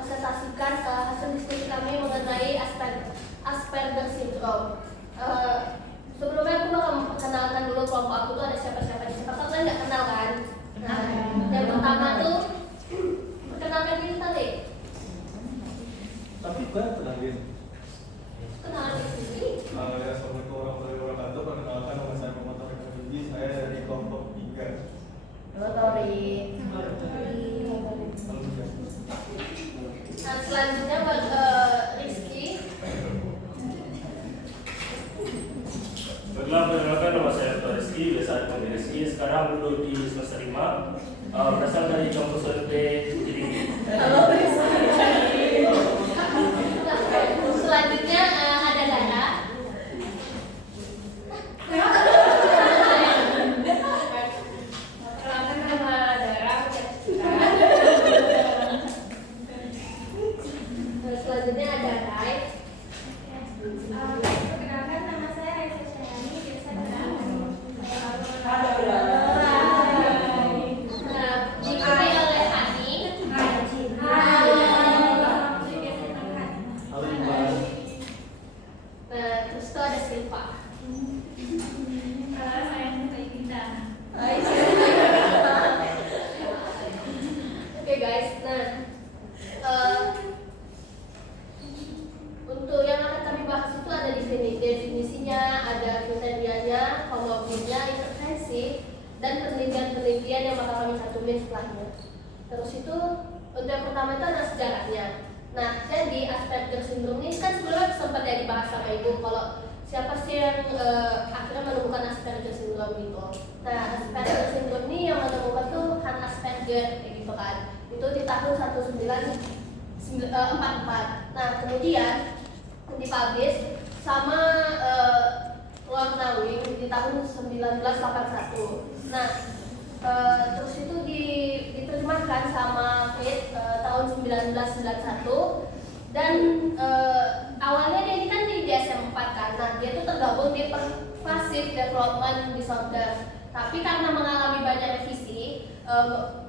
mempresentasikan hasil diskusi kami mengenai Asperger syndrome. Sebelumnya aku bakal memperkenalkan dulu kelompok aku tuh ada siapa-siapa di sini. Kalian nggak kenal kan? Nah, yang pertama tuh perkenalkan diri tadi. Tapi gue kenalin. Kenalan di sini. Ya, assalamualaikum warahmatullahi wabarakatuh. Perkenalkan nama saya Muhammad Taufik Hamidi. Saya dari kelompok 3. Nah, selanjutnya Rizky. Perkenalkan nama saya Rizky, biasa dipanggil Rizky. Sekarang duduk di semester 5, berasal dari kampus UNP Bukit Tinggi. Selanjutnya ada Dara. Selanjutnya ada Rai. Perkenalkan nama saya Raisa Syahani, biasa dipanggil Diikuti oleh Hani. Terus itu ada Silva. Oke guys, untuk yang akan kami bahas itu ada di sini definisinya, ada kriterianya, homologinya, intervensi, dan penelitian-penelitian yang bakal kami cantumin setelahnya. Terus itu untuk yang pertama itu ada sejarahnya. Nah, jadi Asperger syndrome ini kan sebelumnya sempat ya dibahas sama ibu kalau siapa sih yang akhirnya menemukan Asperger syndrome gitu. Nah, Asperger syndrome ini yang menemukan tuh Hans Asperger kayak gitu kan. Itu di tahun 1944. Nah, kemudian dipublish sama Lord Nawing di tahun 1981. Nah, terus itu diterjemahkan sama Fate tahun 1991 dan awalnya dia ini kan di DSM-4 kan. Nah, dia tuh tergabung di Pervasive Development Disorder. Tapi karena mengalami banyak revisi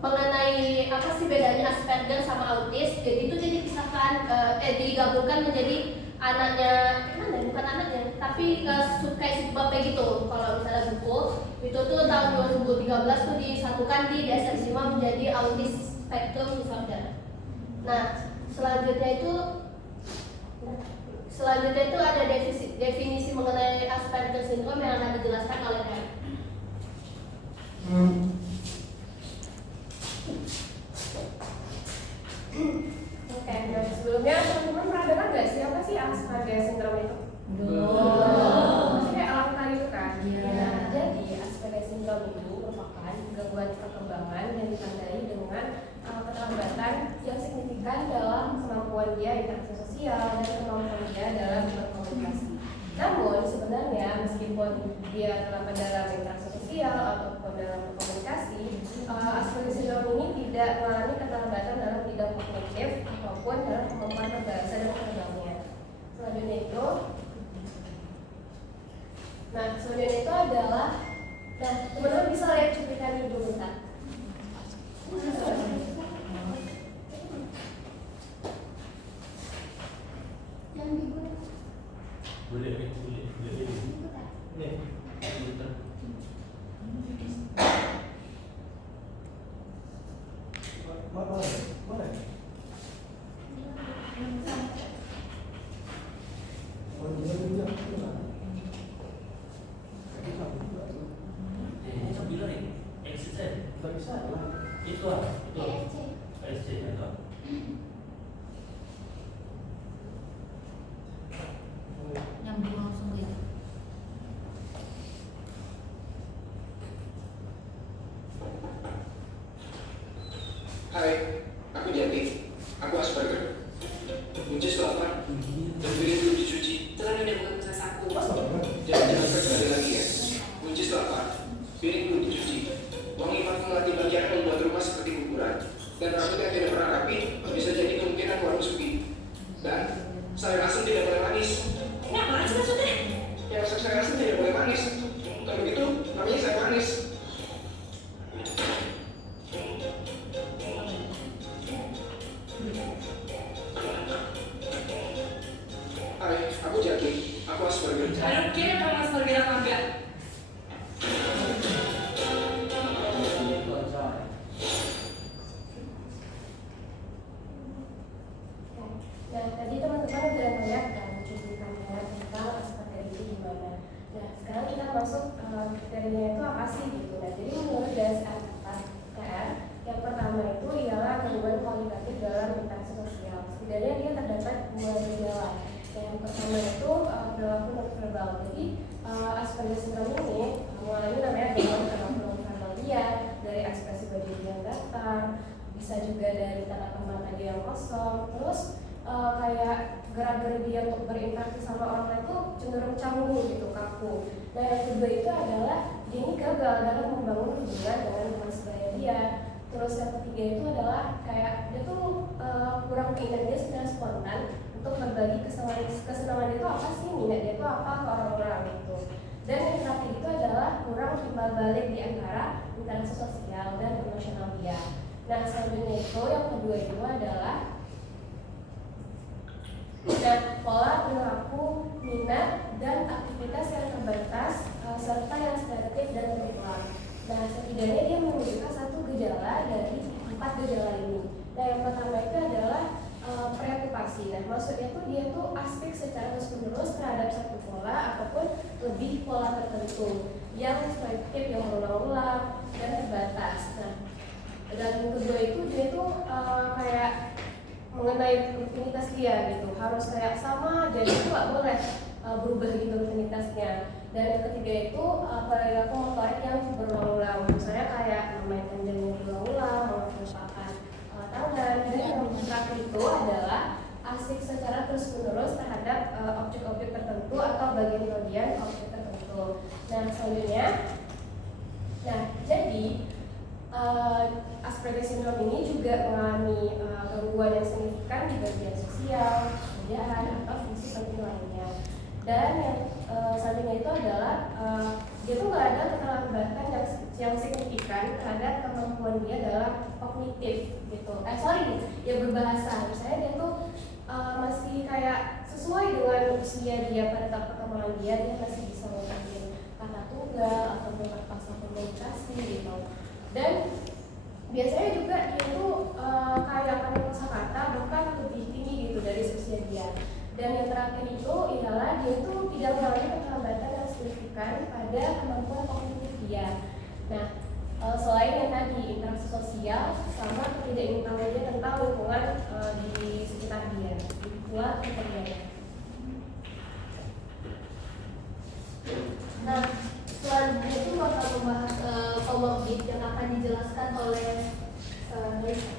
mengenai apa sih bedanya Asperger sama autis, jadi itu dia dipisahkan digabungkan menjadi anaknya bukan anaknya tapi kayak subbabnya gitu. Kalau misalnya buku itu tuh tahun 2013 tuh disatukan di DSM-5 menjadi autis spectrum disorder. Nah, selanjutnya itu ada definisi mengenai Asperger syndrome yang akan dijelaskan oleh Ray. Oke, nah sebelumnya teman-teman pernah dengar nggak sih apa sih Asperger syndrome itu? Maksudnya kayak orang tadi itu kan? Iya. Jadi Asperger syndrome itu merupakan gangguan perkembangan yang ditandai dengan keterlambatan yang signifikan dalam kemampuan dia interaksi sosial dan kemampuan dia dalam berkomunikasi. Namun sebenarnya meskipun dia terlambat dalam interaksi sosial ataupun dalam berkomunikasi, Asperger syndrome ini tidak mengalami keterlambatan dalam bidang kognitif ataupun dalam kemampuan berbahasa dan berkembangnya. Selanjutnya itu adalah, nah teman-teman bisa lihat cuplikan dulu bentar. Yang dibuat. Boleh. Nih, Mana? ini bilang nih, exit saya. Nggak bisa lah. Itu PSC itu. Nyambung langsung gitu. Hai, aku Jati. Aku Asperger. Buncis lapar. Dan piring belum dicuci. Tuhan udah bukan tugas aku. Jangan sekali lagi ya. Buncis lapar. Piring belum dicuci. Wangi parfum mati bagian membuat rumah seperti kuburan. Dan rambut yang tidak pernah rapi bisa jadi kemungkinan warung sepi. Dan sayur asem tidak boleh manis. Ini apaan sih maksudnya? Yang sayur asem tidak boleh manis. Kalau begitu namanya sayur manis. I don't care kalau Asperger apa enggak. Nah, tadi teman-teman udah melihat kan cuplikannya tentang Asperger itu gimana. Nah, sekarang kita masuk kriterianya itu apa sih gitu. Nah, jadi menurut DSM-4 yang pertama itu ialah gangguan kualitatif dalam interaksi sosial. Setidaknya dia terdapat dua gejala. Yang pertama itu perilaku non-verbal. Jadi Asperger syndrome ini mengalami namanya gangguan perilaku non-verbal dia dari ekspresi body dia yang datar, bisa juga dari tatapan mata dia yang kosong, terus kayak gerak-gerik dia untuk berinteraksi sama orang lain itu cenderung canggung gitu, kaku. Nah yang kedua itu adalah dia ini gagal dalam membangun hubungan dengan teman sebaya dia. Terus yang ketiga itu adalah kayak dia tuh kurang keinginan dia secara spontan untuk berbagi kesenangan itu apa sih, minat dia itu apa ke orang-orang itu. Dan yang terakhir itu adalah kurang timbal balik di antara interaksi sosial dan emosional dia. Nah selanjutnya itu yang kedua itu adalah pola perilaku, minat, dan aktivitas yang terbatas serta yang stereotip dan berulang. Nah, setidaknya dia menunjukkan satu gejala dari 4 gejala ini. Nah, yang pertama itu adalah preokupasi. Nah, maksudnya itu dia tuh aspek secara terus-menerus terhadap satu pola ataupun lebih pola tertentu yang stereotip, yang berulang-ulang dan terbatas. Nah, dan yang kedua itu dia tuh kayak mengenai rutinitas dia gitu, harus kayak sama, jadi itu nggak boleh berubah gitu rutinitasnya. Dan yang ketiga itu perilaku motorik yang berulang-ulang, misalnya kayak memainkan tangannya berulang-ulang, mengepalkan tangan. Dan yang terakhir itu adalah asik secara terus-menerus terhadap objek-objek tertentu atau bagian-bagian objek tertentu. Nah selanjutnya, jadi Asperger syndrome ini juga mengalami gangguan yang signifikan di bagian sosial, pekerjaan, atau fungsi penting lainnya. Dan yang selanjutnya itu adalah dia tuh nggak ada keterlambatan yang signifikan terhadap kemampuan dia dalam kognitif gitu. Ya berbahasa. Misalnya dia tuh masih kayak sesuai dengan usia dia pada tahap perkembangan dia masih bisa mengerti kata tunggal atau berpaksa komunikasi gitu. Dan biasanya juga dia tuh kayak pandai kosakata bahkan lebih tinggi gitu dari usia dia. Dan yang terakhir itu ialah dia itu tidak mengalami keterlambatan yang signifikan pada kemampuan kognitif dia. Nah, selain yang tadi interaksi sosial sama ketidakingin dia tentang lingkungan di sekitar dia, itulah kriterianya. Nah, selanjutnya itu bakal membahas comorbid yang akan dijelaskan oleh Lisa.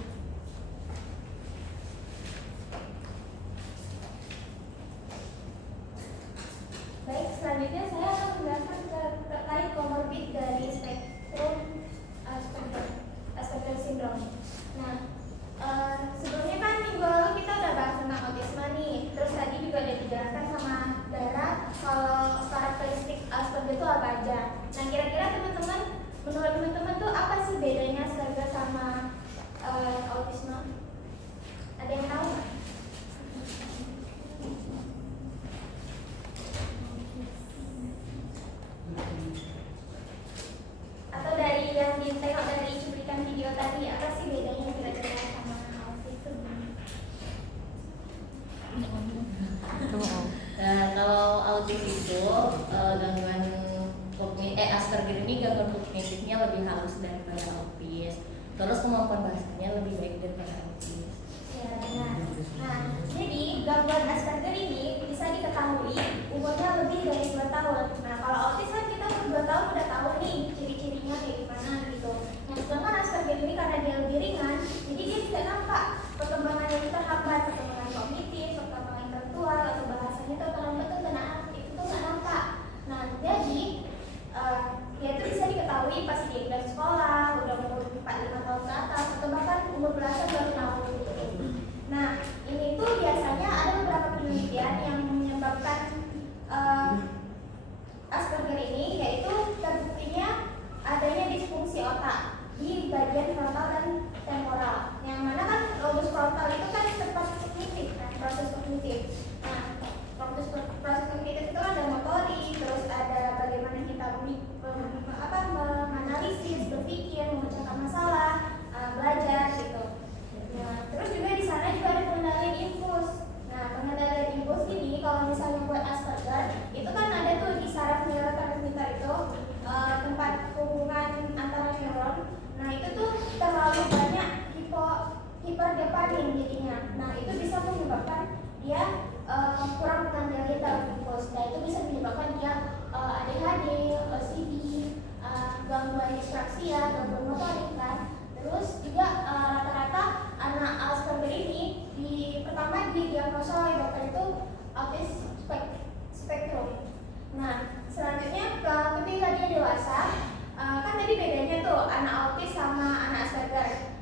Baik, selanjutnya saya akan menjelaskan terkait komorbid dari spektrum Asperger syndrome. Nah, sebelumnya kan minggu lalu kita udah bahas tentang autisme nih. Terus tadi juga udah dijelaskan sama Dara kalau karakteristik Asperger itu apa aja. Nah, kira-kira teman-teman, menurut teman-teman tuh apa sih bedanya Asperger sama autisme? Ada yang tahu nggak? Atau dari yang ditengok dari cuplikan video tadi, apa sih bedanya kira-kira sama autism? Nah, kalau autis itu gangguan Asperger ini gangguan kognitifnya lebih halus daripada autis. Terus kemampuan bahasanya lebih baik daripada autis. Ya, benar. Nah, jadi gangguan Asperger ini bisa diketahui umurnya lebih dari 2 tahun. Nah, kalau autis kan kita umur 2 tahun udah tahu nih ciri-cirinya kayak gimana gitu. Nah, sedangkan Asperger ini karena dia lebih ringan, jadi dia tidak nampak perkembangannya itu terhambat, perkembangan kognitif, perkembangan intelektual atau bahasanya terlambat itu nggak nampak. Nah, jadi ya itu bisa diketahui pas dia udah sekolah, udah umur 4-5 tahun ke atas, atau bahkan umur belasan baru tahu gitu.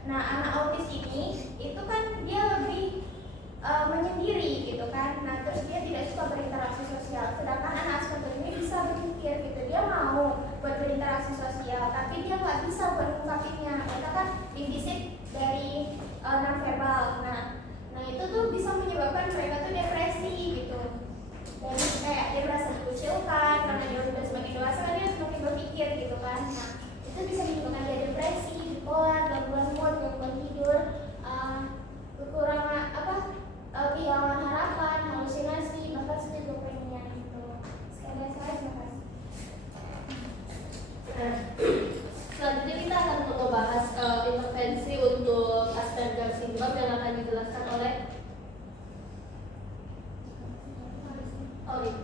Nah, anak autis ini itu kan dia lebih menyendiri gitu kan. Nah, terus dia tidak suka berinteraksi sosial. Sedangkan anak Asperger ini bisa berpikir gitu, dia mau buat berinteraksi sosial, tapi dia nggak bisa buat mengungkapinnya. Mereka kan dididik dari nonverbal. Nah itu tuh bisa menyebabkan mereka tuh depresi gitu. Jadi kayak dia merasa dikucilkan karena dia udah semakin dewasa kan dia semakin berpikir gitu kan. Nah itu bisa menyebabkan dia depresi, bipolar, gangguan mood, gangguan tidur, kekurangan kehilangan harapan, halusinasi, bahkan skizofrenia gitu. Sekian saya, terima kasih. Nah, selanjutnya kita akan membahas intervensi untuk Asperger syndrome yang akan dijelaskan oleh Oli.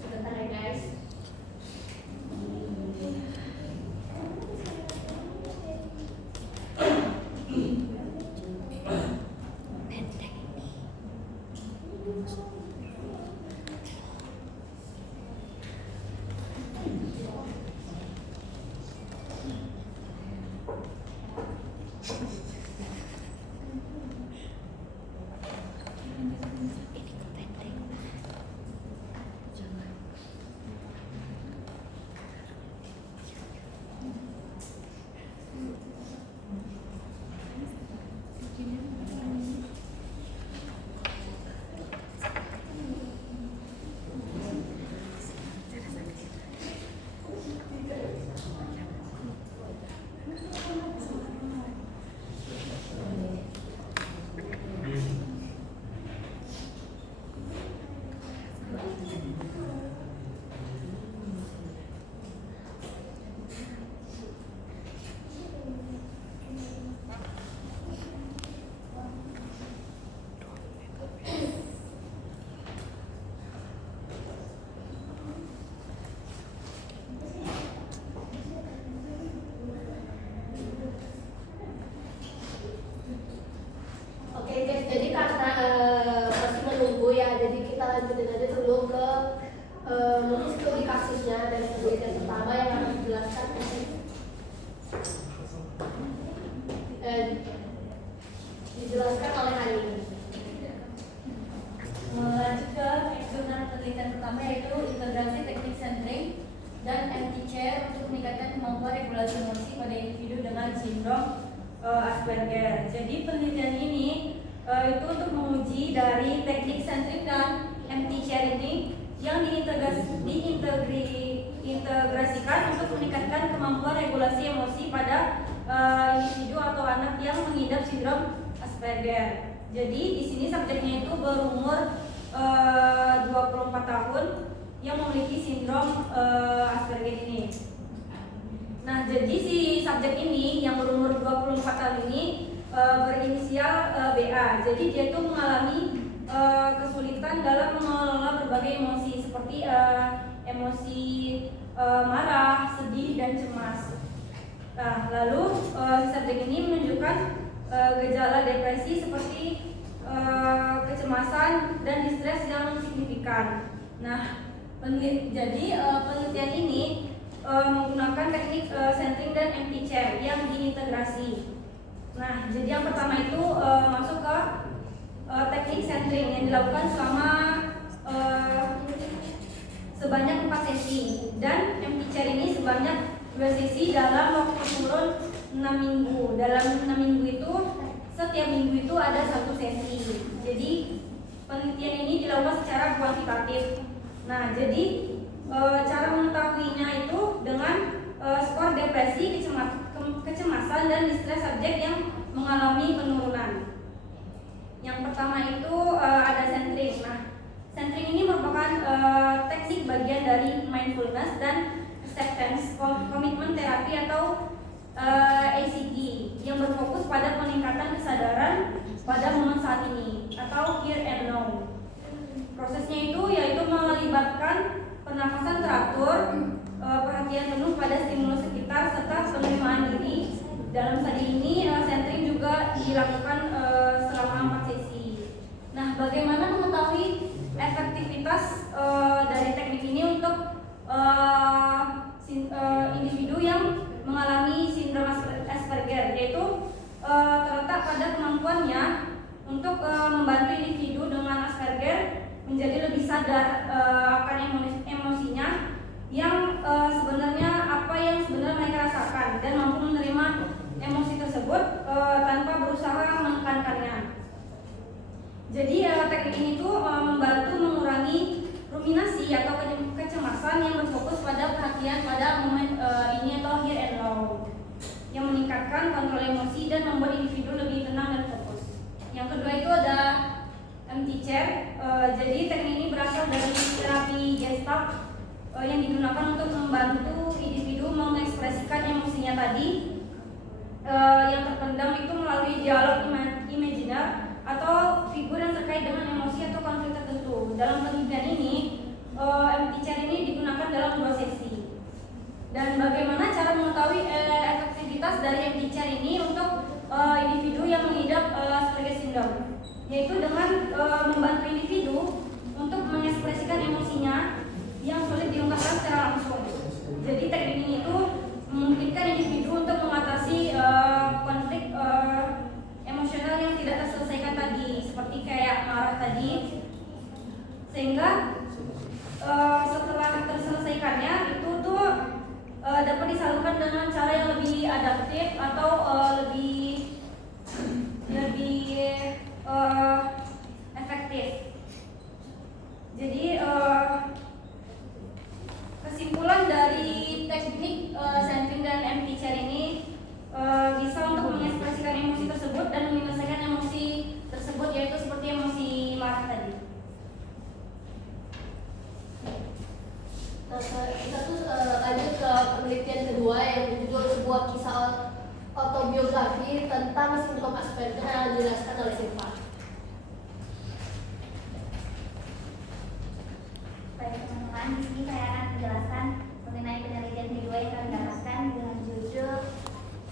Sebentar ya guys. Oke guys, jadi karena masih menunggu ya, jadi kita lanjutin aja dulu ke mungkin studi kasusnya dari penelitian pertama yang akan dijelaskan dijelaskan oleh Hani. Lanjut ke jurnal penelitian pertama yaitu integrasi teknik centering dan empty chair untuk meningkatkan kemampuan regulasi emosi pada individu dengan sindrom Asperger. Jadi penelitian ini itu untuk menguji dari teknik centering dan empty chair ini yang diintegrasikan untuk meningkatkan kemampuan regulasi emosi pada individu atau anak yang mengidap sindrom Asperger. Jadi di sini subjeknya itu berumur 24 tahun yang memiliki sindrom Asperger ini. Nah, jadi si subjek ini yang berumur 24 tahun ini berinisial BA. Jadi dia tuh mengalami kesulitan dalam mengelola berbagai emosi seperti emosi marah, sedih, dan cemas. Nah, lalu subjek ini menunjukkan gejala depresi seperti kecemasan dan distres yang signifikan. Nah, penelitian ini menggunakan teknik centering dan empty chair yang diintegrasi. Nah, jadi yang pertama itu masuk ke teknik centering yang dilakukan selama sebanyak 4 sesi, dan empty chair ini sebanyak 2 sesi dalam waktu kurun 6 minggu. Dalam 6 minggu itu setiap minggu itu ada 1 sesi. Jadi penelitian ini dilakukan secara kuantitatif. Nah, jadi cara mengetahuinya itu dengan skor depresi, kecemasan, dan distres subjek yang mengalami penurunan. Yang pertama itu ada centering. Nah, centering mindfulness dan acceptance commitment terapi atau ACT yang berfokus pada peningkatan kesadaran pada momen saat ini atau here and now. Prosesnya itu yaitu melibatkan pernafasan teratur, perhatian penuh pada stimulus sekitar serta penerimaan diri. Dalam studi ini centering juga dilakukan selama 4 sesi. Nah, bagaimana mengetahui efektivitas dari teknik ini untuk individu yang mengalami sindrom Asperger, yaitu terletak pada kemampuannya untuk membantu individu dengan Asperger menjadi lebih sadar akan emosinya yang sebenarnya apa yang sebenarnya mereka rasakan dan mampu menerima emosi tersebut tanpa berusaha menekankannya. Jadi teknik ini tuh membantu mengurangi ruminasi atau kecemasan yang berfokus pada perhatian pada momen ini atau here and now, yang meningkatkan kontrol emosi dan membuat individu lebih tenang dan fokus. Yang kedua itu ada empty chair. Jadi teknik ini berasal dari terapi Gestalt yang digunakan untuk membantu individu mengekspresikan emosinya tadi yang terpendam itu melalui dialog imajiner atau figur yang terkait dengan emosi atau konflik tertentu. Dalam penelitian ini, empty chair ini digunakan dalam 2 sesi. Dan bagaimana cara mengetahui efektivitas dari empty chair ini untuk individu yang mengidap Asperger syndrome, yaitu dengan membantu individu untuk mengekspresikan emosinya yang sulit diungkapkan secara langsung. Jadi teknik ini itu memungkinkan individu untuk mengatasi konflik emosional yang tidak terselesaikan tadi, seperti kayak marah tadi, sehingga setelah terselesaikannya itu tuh dapat disalurkan dengan cara yang lebih adaptif atau lebih efektif. Jadi kesimpulan dari teknik centering dan empty chair ini bisa untuk mengekspresikan emosi tersebut dan menyelesaikan emosi tersebut, yaitu seperti emosi marah tadi. Nah, kita tuh lanjut ke penelitian kedua yang berjudul sebuah kisah autobiografi tentang sindrom Asperger yang dijelaskan oleh Silva. Baik teman-teman, di sini saya akan menjelaskan mengenai penelitian kedua yang kami dapatkan dengan judul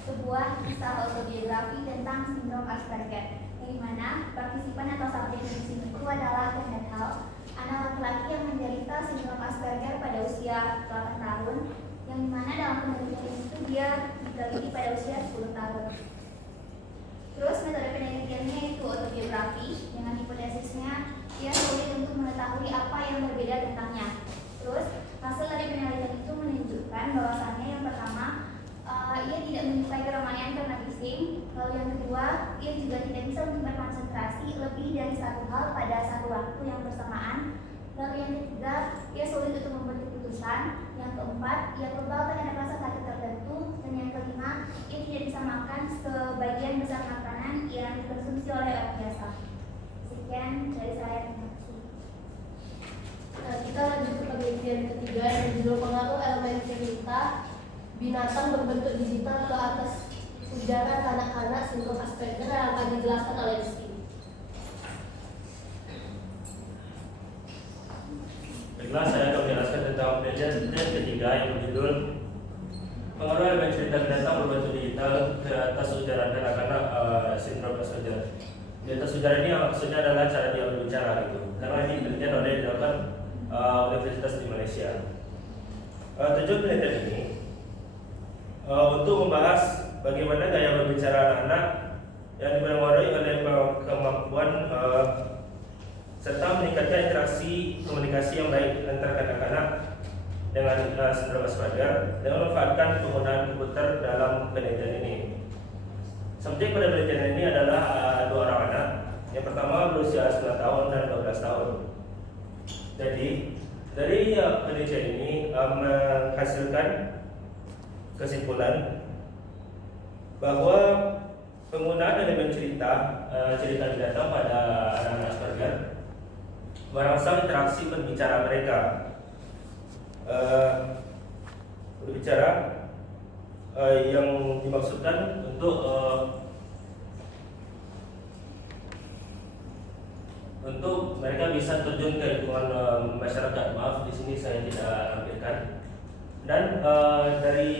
sebuah kisah autobiografi tentang sindrom Asperger, yang dimana partisipan atau subjek di sini itu adalah Kenneth Hall, anak laki-laki yang menderita sindrom Asperger pada usia 8 tahun, yang dimana dalam penelitian itu dia diteliti pada usia 10 tahun. Terus metode penelitiannya itu autobiografi dengan hipotesisnya dia sulit untuk mengetahui apa yang berbeda tentangnya. Terus hasil dari penelitian itu menunjukkan bahwasannya yang pertama ia tidak menyukai keramaian karena bising. Lalu yang kedua, ia juga tidak bisa untuk berkonsentrasi lebih dari satu hal pada satu waktu yang bersamaan. Lalu yang ketiga, ia sulit untuk membuat keputusan. Yang keempat, ia kebal terhadap rasa sakit tertentu. Dan yang kelima, ia tidak bisa makan sebagian besar makanan yang dikonsumsi oleh orang biasa. Sekian dari saya, terima kasih. Nah, kita lanjut ke penelitian ketiga yang berjudul pengaruh elemen cerita binatang berbentuk digital ke atas ujaran kanak-kanak sindrom Asperger yang akan dijelaskan oleh Rizky. Baiklah, saya akan menjelaskan tentang penelitian ketiga yang berjudul pengaruh elemen cerita binatang berbentuk digital ke atas ujaran kanak-kanak sindrom Asperger. Di atas ujaran ini maksudnya adalah cara dia berbicara gitu. Karena ini penelitian oleh dilakukan Universitas di Malaysia. Tujuan penelitian ini untuk membahas bagaimana gaya berbicara anak-anak yang dipengaruhi oleh kemampuan serta meningkatkan interaksi komunikasi yang baik antara kanak-kanak dengan sindrom Asperger dengan memanfaatkan penggunaan komputer dalam penelitian ini. Subjek pada penelitian ini adalah 2 orang anak. Yang pertama berusia 9 tahun dan 12 tahun. Jadi dari penelitian ini menghasilkan kesimpulan bahwa penggunaan elemen cerita binatang pada anak-anak Asperger merangsang interaksi berbicara mereka. berbicara yang dimaksudkan untuk mereka bisa terjun ke lingkungan masyarakat. Maaf, di sini saya tidak lampirkan. Dan dari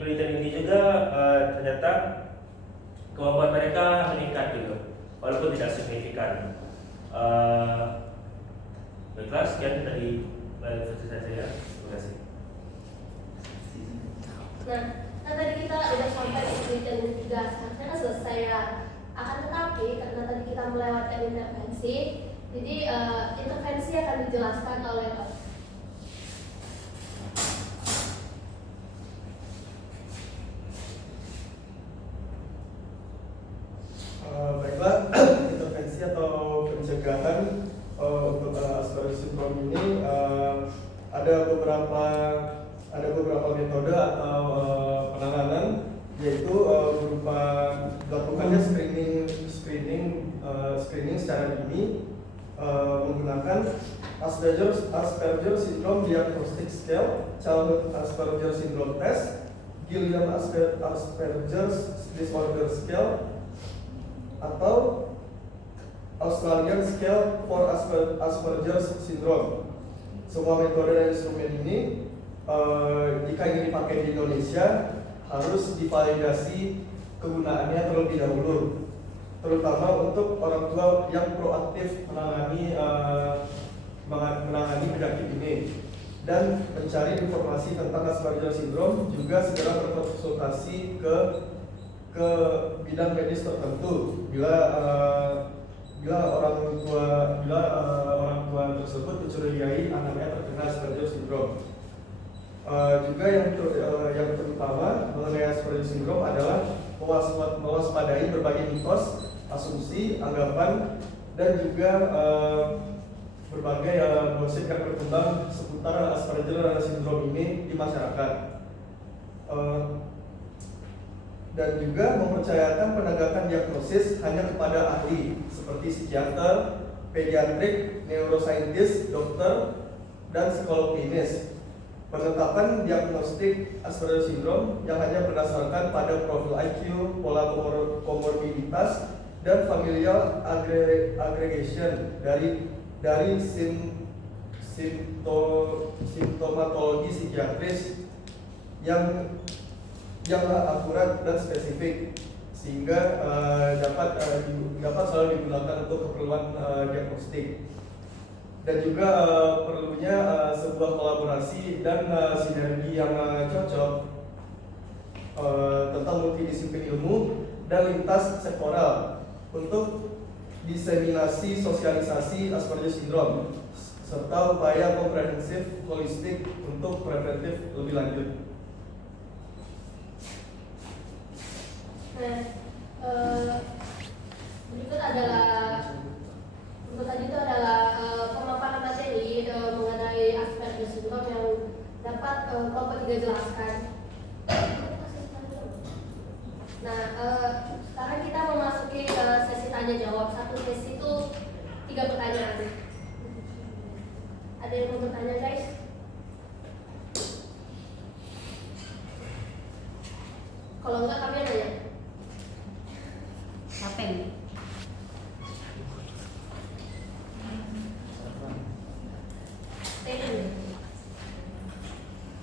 penelitian ini juga ternyata kemampuan mereka meningkat gitu, walaupun tidak signifikan. Baiklah, sekian dari presentasi saya. Terima kasih. Nah, kan tadi kita udah sampai di penelitian yang 3, seharusnya kan selesai ya. Akan tetapi karena tadi kita melewatkan intervensi, jadi intervensi akan dijelaskan oleh Baiklah, intervensi atau pencegahan untuk Asperger syndrome ini ada beberapa metode atau penanganan, yaitu berupa dilakukannya screening secara dini menggunakan Asperger Syndrome Diagnostic Scale, Childhood Asperger Syndrome Test, Gillian Asperger Disorder Scale, atau Australian Scale for Asperger Syndrome. Semua metode dan instrumen ini jika ingin dipakai di Indonesia harus divalidasi kegunaannya terlebih dahulu, terutama untuk orang tua yang proaktif menangani penyakit ini dan mencari informasi tentang Asperger Syndrome, juga segera berkonsultasi ke bidang medis tertentu bila orang tua tersebut mencurigai anaknya terkena Asperger Syndrome. Juga yang terutama mengenai Asperger Syndrome adalah mewaspadai berbagai mitos, asumsi, anggapan, dan juga berbagai gosip yang berkembang seputar Asperger Syndrome ini di masyarakat. Dan juga mempercayakan penegakan diagnosis hanya kepada ahli seperti psikiater, pediatrik, neurosaintis, dokter, dan psikolog klinis. Penetapan diagnostik Asperger Syndrome yang hanya berdasarkan pada profil IQ, pola komorbiditas, dan familial aggregation dari simptomatologi psikiatris yang akurat dan spesifik, sehingga dapat selalu digunakan untuk keperluan diagnostik. Dan juga perlunya sebuah kolaborasi dan sinergi yang cocok tentang multidisiplin ilmu dan lintas sektoral untuk diseminasi sosialisasi Asperger Syndrome serta upaya komprehensif holistik untuk preventif lebih lanjut. Berikut tadi itu adalah pemaparan materi mengenai Asperger Syndrome yang dapat kelompok 3 jelaskan. Nah, sekarang kita memasuki sesi tanya jawab. Satu sesi itu 3 pertanyaan. Ada yang mau bertanya, guys? Kalau enggak, kami nanya. Siapa ini?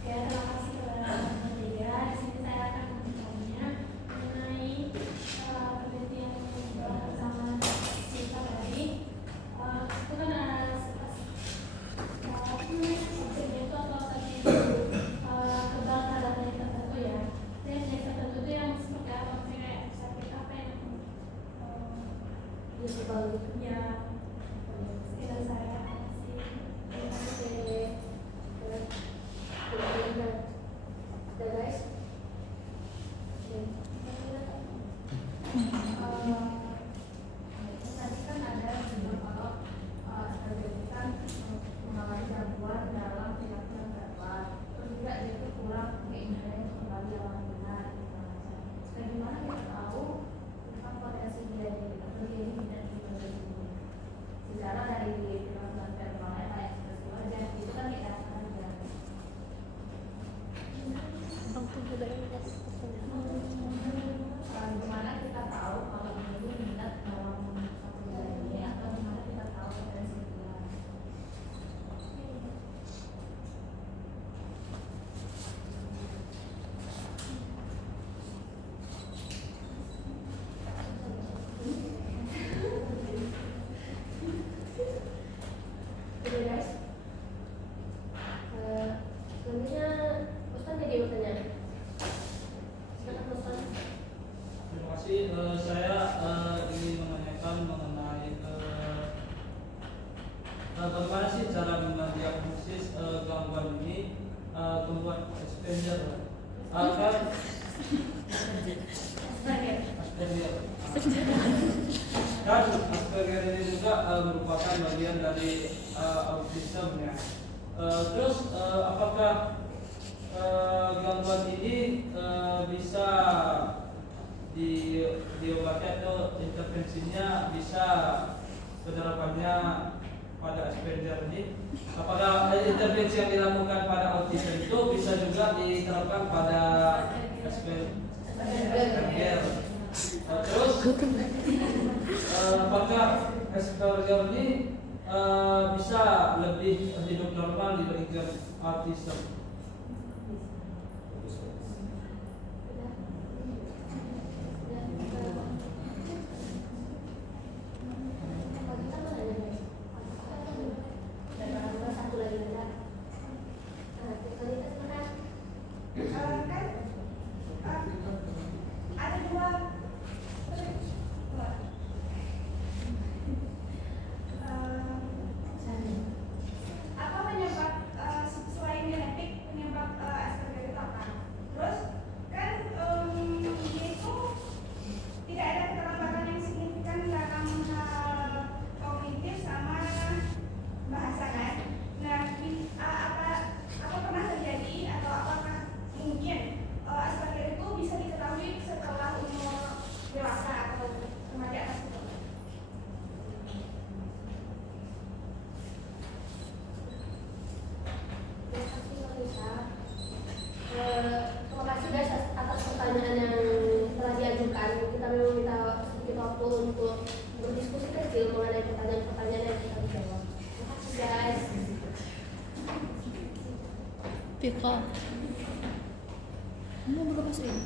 Ya, terima kasih kepada teman-teman tiga. Di sini saya akan bertanya mengenai penelitian yang dibahas bersama kita tadi. Itu kan ada subjeknya itu atau tadi kebal terhadap penyakit tertentu ya. Dan penyakit tertentu itu yang seperti Asperger. Kan Asperger. Dan Asperger ini juga merupakan bagian dari autism ya. Terus apakah gangguan ini bisa diobati atau intervensinya bisa penerapannya pada Asperger ini? Apakah intervensi yang dilakukan pada autism itu bisa juga diterapkan pada Asperger? Terus apakah Asperger ini bisa lebih hidup normal dibandingkan autism? Ada dua apa penyebab selain genetik penyebab Asperger itu apa? Terus kan dia itu tidak ada keterlambatan yang signifikan dalam hal kognitif sama bahasa kan? Nah, apa pernah terjadi atau apakah mungkin Asperger itu bisa diketahui setelah umur dewasa atau remaja atas itu? Terima kasih guys atas pertanyaan yang telah diajukan. Kita memang minta sedikit waktu untuk berdiskusi kecil mengenai pertanyaan-pertanyaan yang kita jawab. Terima kasih guys. Pika. Kamu buka bahasa ini?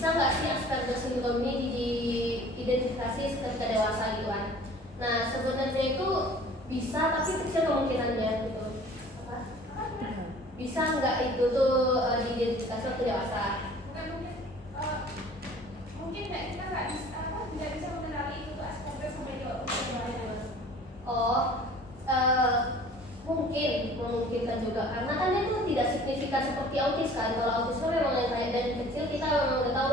bisa nggak sih Asperger syndrome ini diidentifikasi ketika dewasa gitu kan. Nah sebenarnya itu bisa tapi kecil kemungkinannya gitu. Apa? Bisa nggak itu tuh diidentifikasi waktu dewasa? Mungkin kita nggak bisa mengenali itu tuh Asperger sampai di usia dewasa. Oh, memungkinkan juga karena kan dia tuh tidak signifikan seperti autis kan. Kalau autis kan memang yang kayak dari kecil kita memang udah tahu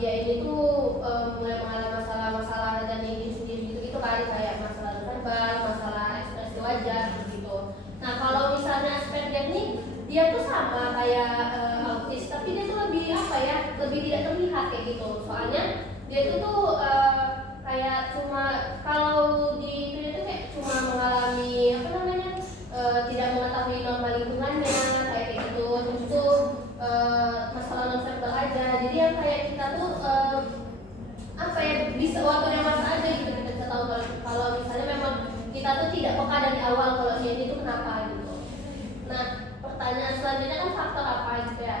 dia ini tuh mulai mengalami masalah-masalah dan ini sendiri gitu kan, kayak masalah verbal, masalah ekspresi wajah gitu. Nah kalau misalnya Asperger nih dia tuh sama kayak autis tapi dia tuh lebih apa ya, lebih tidak terlihat kayak gitu. Soalnya dia itu tuh kayak cuma kalau di itu kayak cuma mengalami apa namanya tidak mengetahui norma lingkungannya kayak gitu, terus itu masalah non verbal aja. Jadi yang kayak kita tuh apa ya, bisa waktu dewasa aja gitu kita bisa tahu kalau misalnya memang kita tuh tidak peka dari awal kalau dia itu kenapa gitu. Nah pertanyaan selanjutnya kan faktor apa gitu ya?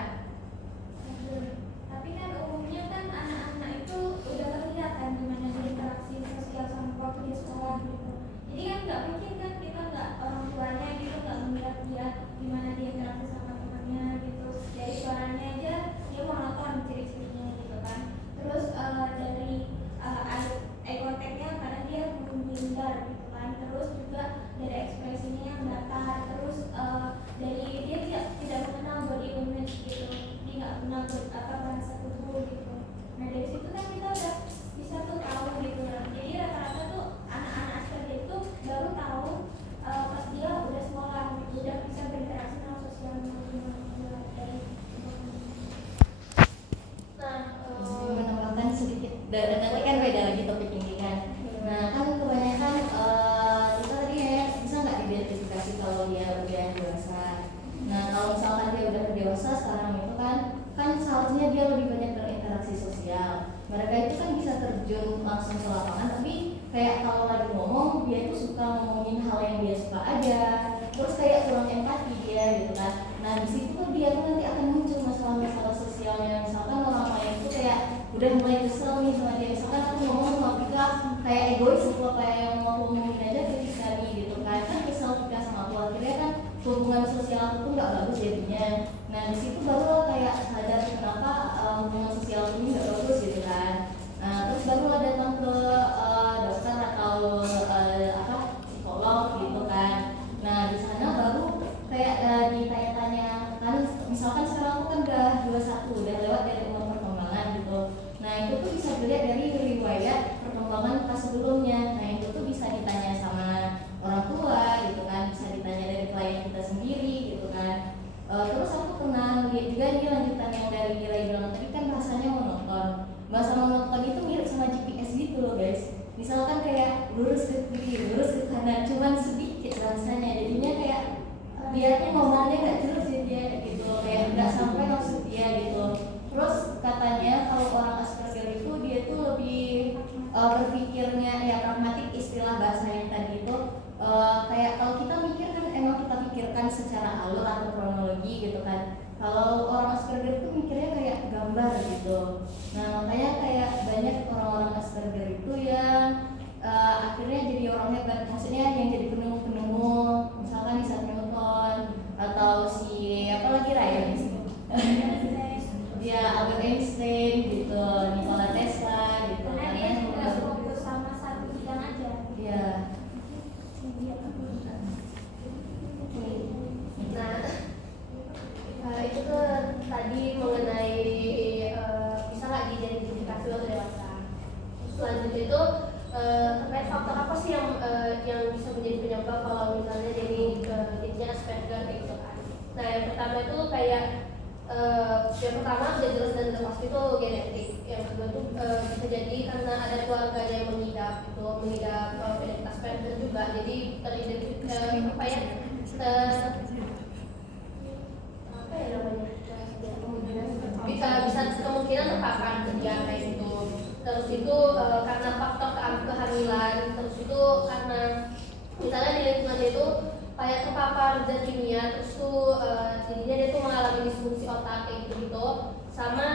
Tapi kan umumnya kan anak-anak itu udah terlihat kan gimana dia interaksi sosial sama waktu di sekolah gitu. Jadi kan nggak mungkin kan kita nggak, orang tuanya gitu nggak melihat dia gimana dia interaksi sama temannya gitu. Dari suaranya aja dia monoton ciri-cirinya gitu kan. Terus dari eye contact-nya karena dia menghindar gitu kan. Terus juga dari ekspresinya yang datar. Terus dari dia tidak mengenal body image gitu. Dia nggak kenal bahasa tubuh gitu. Nah dari situ kan kita udah bisa tuh tahu gitu ya. Jadi rata-rata tuh anak-anak Asperger itu baru tahu pas dia udah sekolah gitu, udah bisa berinteraksi sama sosial media dari menambahkan sedikit dan nanti kan beda lagi topik ini kan. Nah kan kebanyakan kita tadi ya bisa nggak identifikasi kalau dia udah dewasa. Nah kalau misalkan dia udah dewasa sekarang itu kan seharusnya dia lebih banyak berinteraksi sosial. Mereka itu kan bisa terjun langsung ke lapangan, tapi kayak kalau lagi ngomong dia itu suka ngomongin hal yang dia suka aja, terus kayak kurang empati dia gitu kan. Nah di situ tuh dia tuh nanti akan muncul masalah-masalah sosialnya. Misalkan orang lain itu kayak udah mulai kesel nih sama dia, misalkan aku ngomong sama Vika kayak egois gitu, kayak yang mau ngomongin aja ke Vika nih gitu kan kesel Vika sama aku, akhirnya kan hubungan sosial aku tuh nggak bagus jadinya. Nah di situ baru kayak sadar kenapa hubungan sosial ini nggak bagus gitu kan. Nah terus baru datang ke dokter atau psikolog gitu kan. Nah di sana baru kayak ditanya-tanya kan, misalkan sekarang aku kan udah 21, udah lewat dari umur perkembangan gitu. Nah itu tuh bisa dilihat dari riwayat perkembangan pas sebelumnya. Nah itu tuh bisa ditanya sama orang tua gitu kan, bisa ditanya dari klien kita sendiri gitu kan. Terus aku pernah lihat juga nih lanjutan yang dari Gila bilang tadi kan bahasanya monoton. Bahasa monoton itu mirip sama GPS gitu loh guys. Misalkan kayak lurus ke kiri, lurus ke kanan, cuman sedikit bahasanya. Jadinya kayak dia tuh ngomongnya nggak jelas dia gitu, kayak nggak sampai maksud dia gitu. Terus katanya kalau orang Asperger itu dia tuh lebih berpikirnya ya pragmatik, istilah bahasa yang tadi itu kayak kalau kita mikir kan emang kita pikirkan secara alur atau kronologi gitu kan. Kalau orang Asperger itu mikirnya kayak gambar gitu. Nah makanya kayak banyak orang-orang Asperger itu yang akhirnya jadi orang hebat, maksudnya yang jadi penemu-penemu, misalkan Isaac Newton atau si apa lagi Ryan dia Albert Einstein gitu, Nikola Tesla gitu. karena dia juga fokus sama satu bidang aja. Iya. Nah itu tuh tadi mengenai bisa nggak diidentifikasi waktu dewasa. Selanjutnya itu terkait faktor apa sih yang bisa menjadi penyebab kalau misalnya jadi jadinya Asperger kayak gitu kan. Nah yang pertama itu kayak yang pertama udah jelas dan udah pasti itu genetik. Yang kedua tuh bisa jadi karena ada keluarganya yang mengidap penyakit Asperger juga, jadi teridentifikasi bisa kemungkinan terpapar kerja kayak gitu. Terus itu karena faktor kehamilan, terus itu karena misalnya di lingkungan itu kayak terpapar zat kimia, terus tuh jadinya dia tuh mengalami disfungsi otak kayak gitu, sama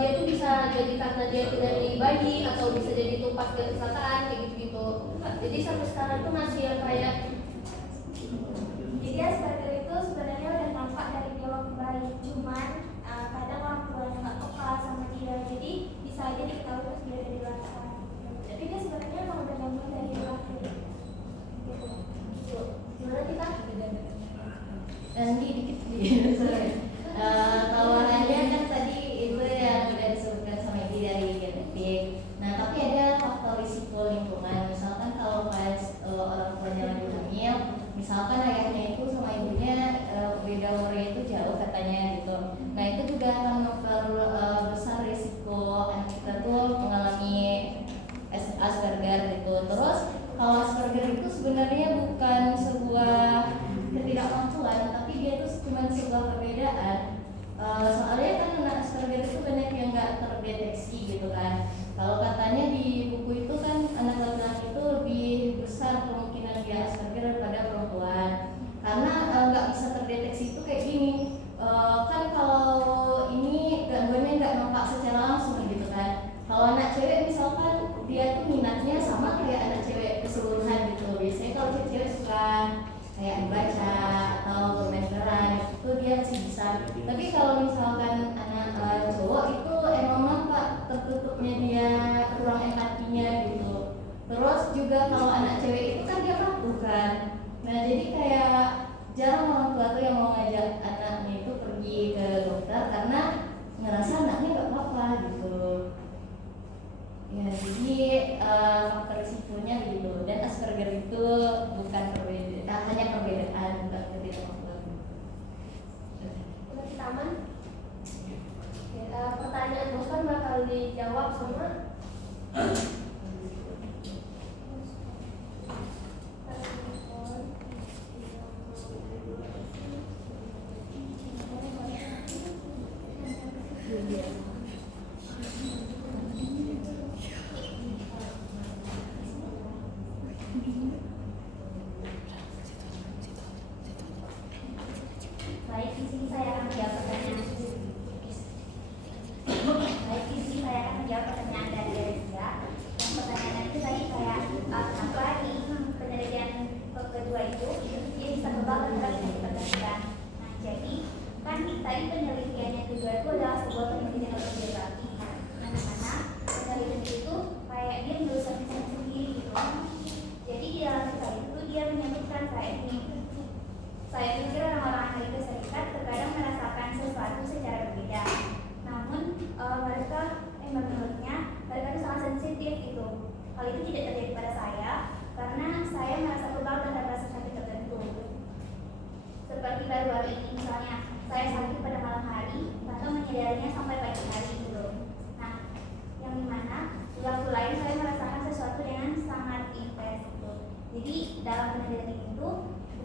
dia tuh bisa jadi karena dia dari bayi atau bisa jadi tuh pas dia kecelakaan kayak gitu-gitu. Jadi sampai sekarang tuh masih yang kayak Jadi Asperger itu sebenarnya udah nampak dari dia waktu bayi, cuman kadang orang tuanya nggak peka sama dia, jadi bisa aja diketahui pas dia udah dewasa. Tapi dia sebenarnya emang udah nyambung dari lahir. Gitu. gimana kita? Nanti dikit sorry. Tawarannya kan tadi itu yang udah disebutkan sama Ibu dari genetik. Nah tapi ada faktor risiko lingkungan. Misalkan kalau pas orang tuanya lagi hamil, misalkan ayahnya itu sama ibunya beda umurnya itu jauh katanya gitu. Nah itu juga akan memperbesar risiko anak kita tuh mengalami Asperger gitu. Terus kalau Asperger itu sebenarnya bukan sebuah ketidakmampuan, tapi dia itu cuma sebuah perbedaan. Soalnya kan anak Asperger itu banyak yang nggak terdeteksi gitu kan. Kalau katanya di buku itu kan anak laki-laki itu lebih besar kemungkinan dia Asperger daripada perempuan, karena nggak bisa terdeteksi itu kayak gini. Kan kalau ini gangguannya nggak nampak secara langsung gitu kan. Kalau anak cewek misalkan dia tuh minatnya sama kayak anak cewek keseluruhan gitu. Biasanya kalau cewek suka kayak membaca atau bermain peran itu dia masih bisa. Tapi kalau misalkan anak cowok itu emang nampak tertutupnya dia, ruang empatinya gitu. Terus juga kalau anak cewek itu kan dia patuh kan. Nah jadi kayak jarang orang tua tuh yang mau ngajak anaknya itu pergi ke dokter karena ngerasa anaknya nggak apa-apa gitu. Ya jadi faktor risikonya gitu. Dan Asperger itu bukan perbedaan, hanya perbedaan, bukan ketidakmampuan. Udah kita aman? Pertanyaan Bosan bakal dijawab sama Baik, di sini saya akan menjawab pertanyaan. Baik, di sini saya akan menjawab pertanyaan dari Rizka. Yang pertanyaan itu tadi kayak kenapa di penelitian kedua itu dia bisa kebal terhadap penyakit tertentu. Nah, jadi kan tadi penelitian yang kedua itu adalah sebuah penelitian autobiografi. Nah, di mana penelitian itu kayak dia menuliskan kisahnya sendiri gitu. Jadi di dalam kisah itu dia menyebutkan kayak ini. Saya pikir orang-orang Amerika Serikat terkadang merasakan sesuatu secara berbeda. Namun menurutnya mereka itu sangat sensitif gitu. Hal itu tidak terjadi pada saya karena saya merasa kebal terhadap rasa sakit tertentu. Seperti baru-baru ini misalnya saya sakit pada malam hari tanpa menyadarinya sampai pagi hari gitu. Nah, yang dimana di waktu lain saya merasakan sesuatu dengan sangat intens gitu. Jadi dalam penelitian itu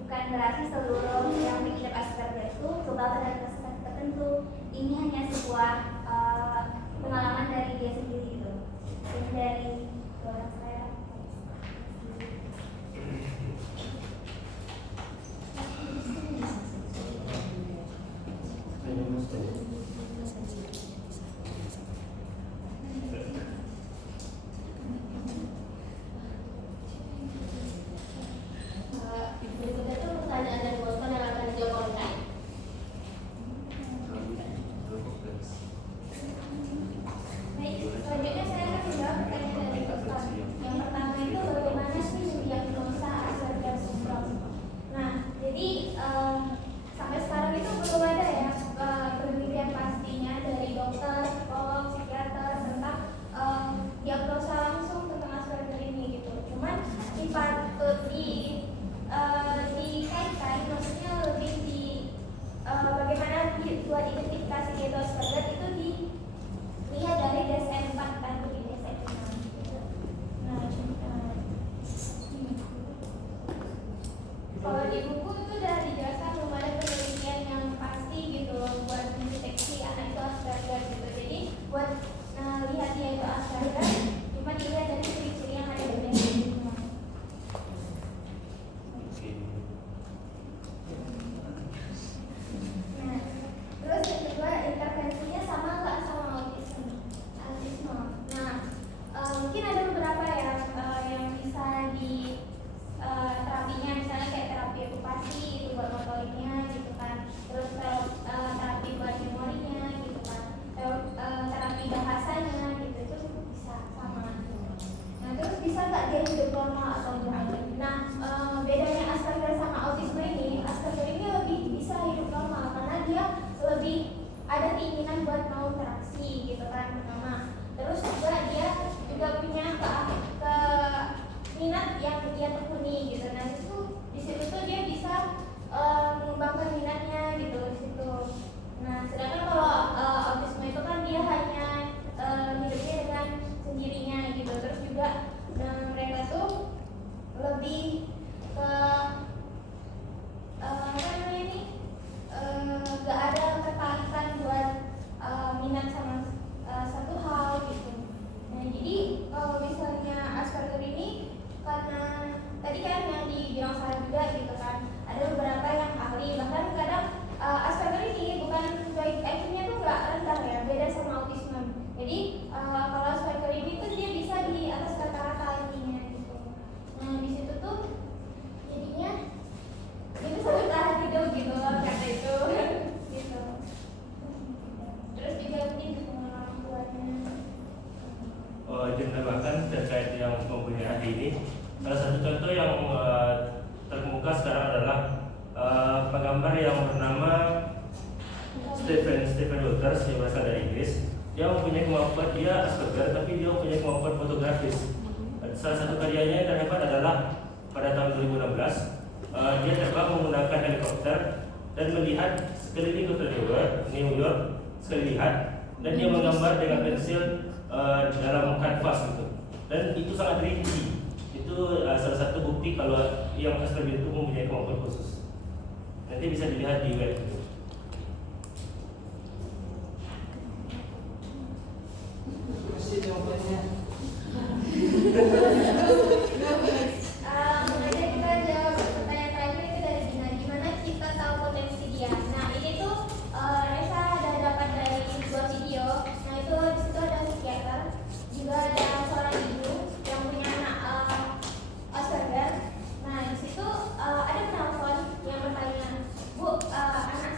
bukan berarti seluruh yang mengidap Asperger itu kebal terhadap rasa sakit tertentu. Ini hanya sebuah pengalaman dari dia sendiri gitu. Ini dari orang saya. berikutnya itu pertanyaan dari Bosan yang akan dijawab oleh Kak. Baik, selanjutnya saya akan menjawab pertanyaan dia hidup normal atau enggak. Nah, bedanya Asperger sama autisme ini, Asperger ini lebih bisa hidup normal karena dia lebih ada keinginan buat mau interaksi gitu kan pertama. Terus juga dia juga punya ke minat yang dia tekuni gitu. Nah itu di situ tuh dia bisa mengembangkan minatnya gitu di situ. Nah sedangkan kalau autisme itu kan dia hanya hidupnya dengan sendirinya gitu. Terus juga mereka tuh lebih ke apa namanya ini gak ada ketertarikan buat minat sama satu hal gitu. Nah jadi kalau misalnya Asperger ini karena tadi kan yang dibilang Sarah juga gitu kan, ada beberapa yang ahli bahkan kadang Asperger ini bukan IQ-nya tuh nggak rendah ya, beda sama autisme. Jadi kalau Asperger ini tuh dia bisa di atas rata-rata IQ-nya gitu. Nah di situ tuh jadinya itu sampai tahan hidup gitu loh kata itu gitu. Terus juga mungkin orang tuanya. Bahkan terkait yang mempunyai ahli ini, salah satu contoh yang terkemuka sekarang adalah penggambar yang bernama Stephen Walters yang berasal dari Inggris. Dia mempunyai kemampuan, dia Asperger tapi dia mempunyai kemampuan fotografis. Salah satu karyanya yang terhebat adalah pada tahun 2016 dia terbang menggunakan helikopter dan melihat sekeliling kota New York sekali lihat, dan dia menggambar dengan pensil dalam kanvas gitu. Dan itu sangat rinci. Itu salah satu bukti kalau yang Asperger itu mempunyai kemampuan khusus. Nanti bisa dilihat di web gitu. Kasih jawabannya. Kemudian kita jawab pertanyaan terakhir itu dari Gina, gimana kita tahu potensi dia. Nah ini tuh Reza ada dapat dari sebuah video. Nah itu di situ ada psikiater, juga ada seorang ibu yang punya anak Asperger. Nah di situ ada penelpon yang bertanya, Bu, anak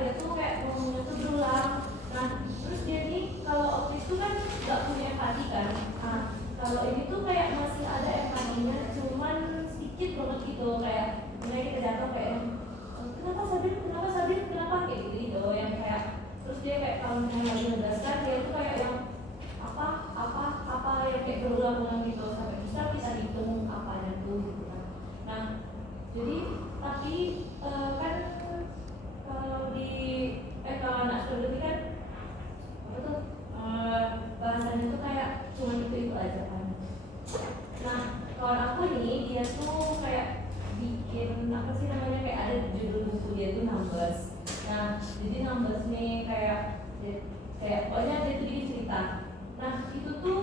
dia tuh kayak ngomongnya tuh berulang. Nah terus dia nih kalau autis tuh kan nggak punya empati kan. Nah kalau ini tuh kayak masih ada empatinya, cuman sedikit banget gitu, kayak mulai kita jatuh kayak kenapa Sabrin kenapa kayak gitu yang kayak, terus dia kayak kalau misalnya lagi menjelaskan dia tuh kayak yang apa yang kayak berulang-ulang gitu sampai bisa kita hitung apanya tuh gitu kan. Nah jadi tapi kan kalau di kalau anak Asperger ini kan apa tuh bahasanya tuh kayak cuma itu aja kan. Nah kawan aku nih dia tuh kayak bikin apa sih namanya, kayak ada judul buku dia tuh Numbers. Nah jadi Numbers nih kayak pokoknya dia tuh bikin cerita. Nah itu tuh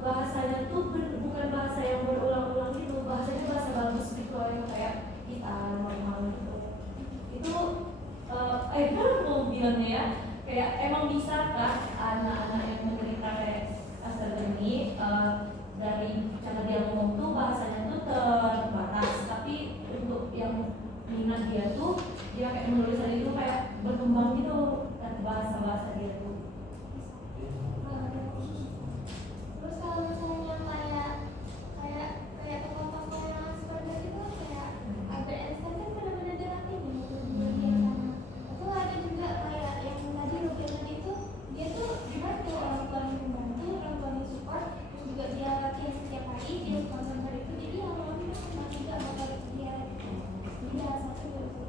bahasanya tuh bukan bahasa yang berulang-ulang gitu, bahasanya bahasa bagus gitu yang kayak kita normal gitu. Itu kan mau bilangnya ya, kayak emang bisakah anak-anak yang menderita kayak Asperger ini dari cara dia ngomong tuh bahasanya tuh terbatas, tapi untuk yang minat dia tuh dia kayak menulisan itu kayak berkembang gitu bahasa-bahasa dia tuh. Terus kalau misalnya kayak tokoh-tokoh yang Asperger itu kayak Albert Einstein kan benar-benar dilatih nih bagian sana. Atau ada juga kayak yang tadi Rupiah tadi itu dia tuh dibantu orang tua yang membantu, orang tua yang support, terus juga dia latihan setiap hari, dia konser itu, jadi lama-lama sama juga bakal dia satu dua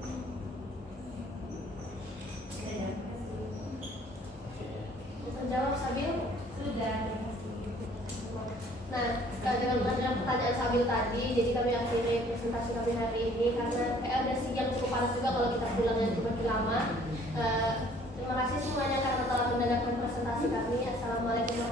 Terjawab Sabil? Sudah. Nah, dengan pertanyaan Sabil tadi, jadi kami akhiri presentasi kami hari ini karena kayak ada siang cukup panas juga kalau kita pulangnya cukup lama. Terima kasih semuanya karena telah mendengarkan presentasi kami. Assalamualaikum warahmatullahi wabarakatuh.